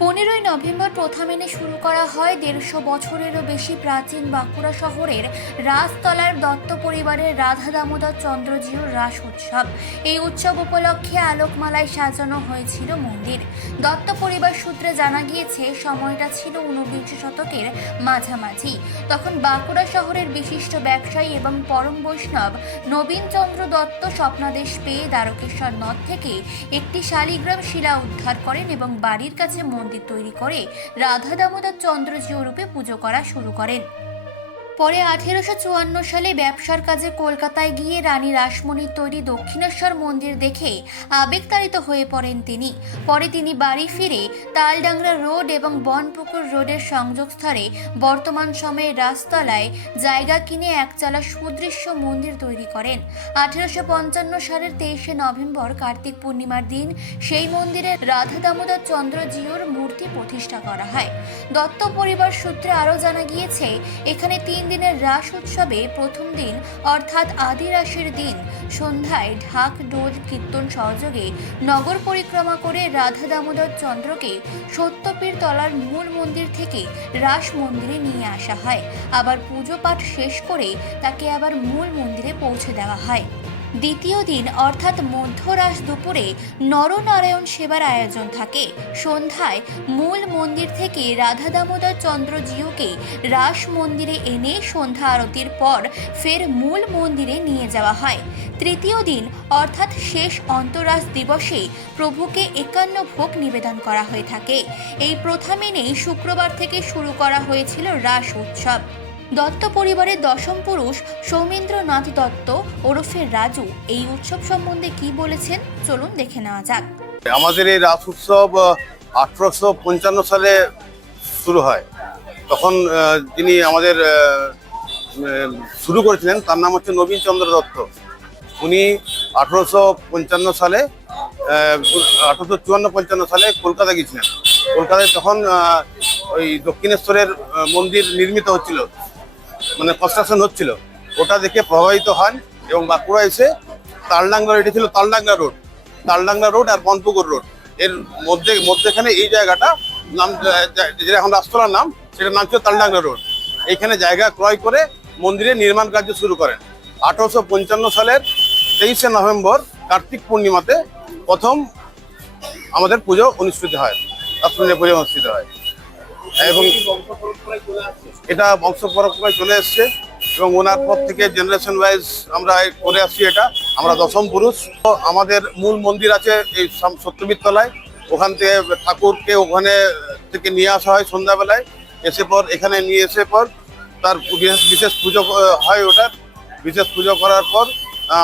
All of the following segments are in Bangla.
পনেরোই নভেম্বর প্রথা শুরু করা হয় দেড়শো বছরেরও বেশি প্রাচীন বাঁকুড়া শহরের রাজতলার দত্ত পরিবারের রাধা দামোদর চন্দ্রজিউর রাস উৎসব। এই উৎসব উপলক্ষে আলোকমালায় সাজানো হয়েছিল মন্দির। দত্ত পরিবার সূত্রে জানা গিয়েছে, সময়টা ছিল ঊনবিংশ শতকের মাঝামাঝি। তখন বাঁকুড়া শহরের বিশিষ্ট ব্যবসায়ী এবং পরম বৈষ্ণব নবীনচন্দ্র দত্ত স্বপ্নাদেশ পেয়ে দ্বারকেশ্বর নদ থেকে একটি শালিগ্রাম শিলা উদ্ধার করেন এবং বাড়ির কাছে মন্দির তৈরি করে রাধা দামোদর চন্দ্রজীয় রূপে পুজো করা শুরু করেন। পরে আঠেরোশো চুয়ান্ন সালে ব্যবসার কাজে কলকাতায় গিয়ে রানী রাসমণির তৈরি দক্ষিণেশ্বর মন্দির দেখে আবেগতাড়িত হয়ে পড়েন তিনি। পরে তিনি বাড়ি ফিরে তালডাংরা রোড এবং বনপুকুর রোডের সংযোগস্থলে বর্তমান সময়ে রাজতলায় জায়গা কিনে একচালা সুদৃশ্য মন্দির তৈরি করেন। আঠেরোশো পঞ্চান্ন সালের তেইশে নভেম্বর কার্তিক পূর্ণিমার দিন সেই মন্দিরে রাধা দামোদর চন্দ্রজিওর মূর্তি প্রতিষ্ঠা করা হয়। দত্ত পরিবার সূত্রে আরও জানা গিয়েছে, এখানে তিন দিনের রাস উৎসবে প্রথম দিন, অর্থাৎ আদি রাসের দিন, সন্ধ্যায় ঢাক ডোল কীর্তন সহযোগে নগর পরিক্রমা করে রাধা দামোদর চন্দ্রকে সত্যপীর তলার মূল মন্দির থেকে রাস মন্দিরে নিয়ে আসা হয়। আবার পুজো পাঠ শেষ করে তাকে আবার মূল মন্দিরে পৌঁছে দেওয়া হয়। দ্বিতীয় দিন অর্থাৎ মধ্যরাস দুপুরে নরনারায়ণ সেবার আয়োজন থাকে। সন্ধ্যায় মূল মন্দির থেকে রাধা দামোদর চন্দ্রজিউকে রাস মন্দিরে এনে সন্ধ্যা আরতির পর ফের মূল মন্দিরে নিয়ে যাওয়া হয়। তৃতীয় দিন অর্থাৎ শেষ অন্তরাস দিবসে প্রভুকে একান্ন ভোগ নিবেদন করা হয়ে থাকে। এই প্রথা মেনেই শুক্রবার থেকে শুরু করা হয়েছিল রাস উৎসব। দত্ত পরিবারের দশম পুরুষ সৌমেন্দ্রনাথ দত্ত ওরফে রাজু এই উৎসব সম্বন্ধে কি বলেছেন চলুন দেখে নেওয়া যাক। আমাদের এই রাস উৎসব আঠারোশো পঞ্চান্ন সালে শুরু হয়। তখন যিনি আমাদের শুরু করেছিলেন, তার নাম হচ্ছে নবীন চন্দ্র দত্ত। উনি আঠারোশো পঞ্চান্ন সালে আঠারোশো চুয়ান্ন পঞ্চান্ন সালে কলকাতা গিয়েছিলেন। কলকাতায় তখন ওই দক্ষিণেশ্বরের মন্দির নির্মিত হচ্ছিল। মানে কনস্ট্রাকশন হচ্ছিল। ওটা দেখে প্রভাবিত হন এবং বাঁকুড়া এসে তালডাঙ্গা এটা ছিল তালডাঙ্গা রোড তালডাঙ্গা রোড আর বনপুকুর রোডের মধ্যে, মধ্যেখানে এই জায়গাটা নাম, যেটা এখন রাস্তলার নাম, সেটার নাম ছিল তালডাঙ্গা রোড এইখানে জায়গা ক্রয় করে মন্দিরের নির্মাণ কার্য শুরু করেন। আঠারোশো পঞ্চান্ন সালের তেইশে নভেম্বর কার্তিক পূর্ণিমাতে প্রথম আমাদের পুজো অনুষ্ঠিত হয় রাষ্ট্রীয় পুজো অনুষ্ঠিত হয়। এবং এটা বংশ পরম্পরায় চলে এসছে এবং ওনার পর থেকে জেনারেশন ওয়াইজ আমরা করে আসছি এটা। আমরা দশম পুরুষ। আমাদের মূল মন্দির আছে এই সত্যবীর তলায় ওখান থেকে ঠাকুরকে ওখানে থেকে নিয়ে আসা হয় সন্ধ্যাবেলায়। এসে পর এখানে নিয়ে এসে পর তার বিশেষ বিশেষ পুজো হয় ওটার বিশেষ পুজো করার পর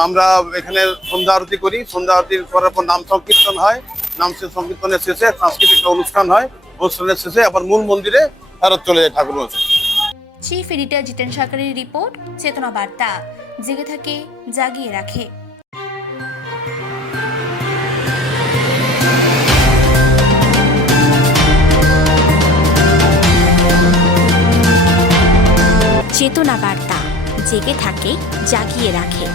আমরা এখানে সন্ধ্যা আরতি করি। সন্ধ্যা আরতি করার পর নাম সংকীর্তন হয়। নাম সংকীর্তনের শেষে, সাংস্কৃতিক অনুষ্ঠান হয়, অনুষ্ঠানের শেষে আবার মূল মন্দিরে ফেরত চলে যায় ঠাকুর চিফ এডিটর জিতেন সরকারের রিপোর্ট চেতনা বার্তা। জেগে থাকে, জাগিয়ে রাখে। চেতনা বার্তা, জেগে থাকে, জাগিয়ে রাখে।